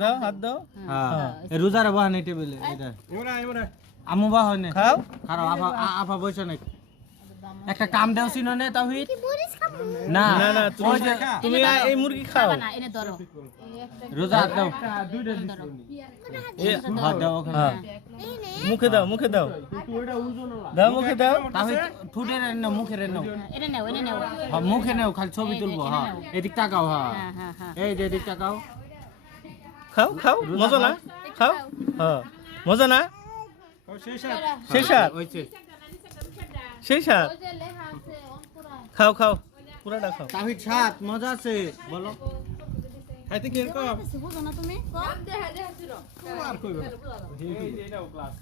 দাও হাত দাও হ্যাঁ রোজার বাহানে টেবিলে এটা আমু বাহানে খাও খারাপ আপা বইছ না একটা কাম দাও সিনো নে তাওহীদ না না না তুমি এই মুরগি খাও না এনে ধরো রোজা দাও দুইটা এই ভাত দাও হ্যাঁ মুখে দাও দাও মুখে দাও তাওহীদ ঠুটে রে না মুখে রে নাও এনে নাও হ্যাঁ মুখে নাও খালি ছবি তুলবো হ্যাঁ এদিক তাকাও হ্যাঁ হ্যাঁ এই যে এদিক তাকাও খাও মজা না খাও হ্যাঁ মজা না সেই সাত সেই সাত খাও পুরাটা খাও তাওহীদ সাত মজা আছে বলো খাইতে কি এরকম বুঝো না তুমি কম আর কইবা এইটাও ক্লাস